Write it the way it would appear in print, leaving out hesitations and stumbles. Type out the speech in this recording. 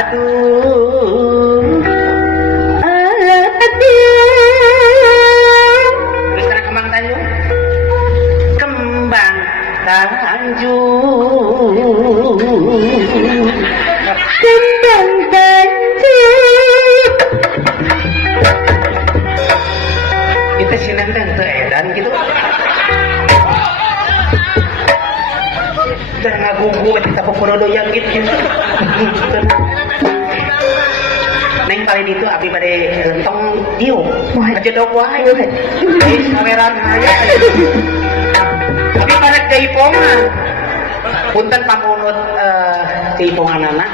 Aduh. Terus sekarang kembang tanjung. Kembang tanjung. Kembang tanjung. Kita sinenteng teu edan gitu. Dan ngagugu kita pokorodo yang gitu. Neng kali itu abdi bade lentong diu. Ajedog wae. Geus kaweran aya. Abi panek jaipongan. Punten pamunut jaiponganana.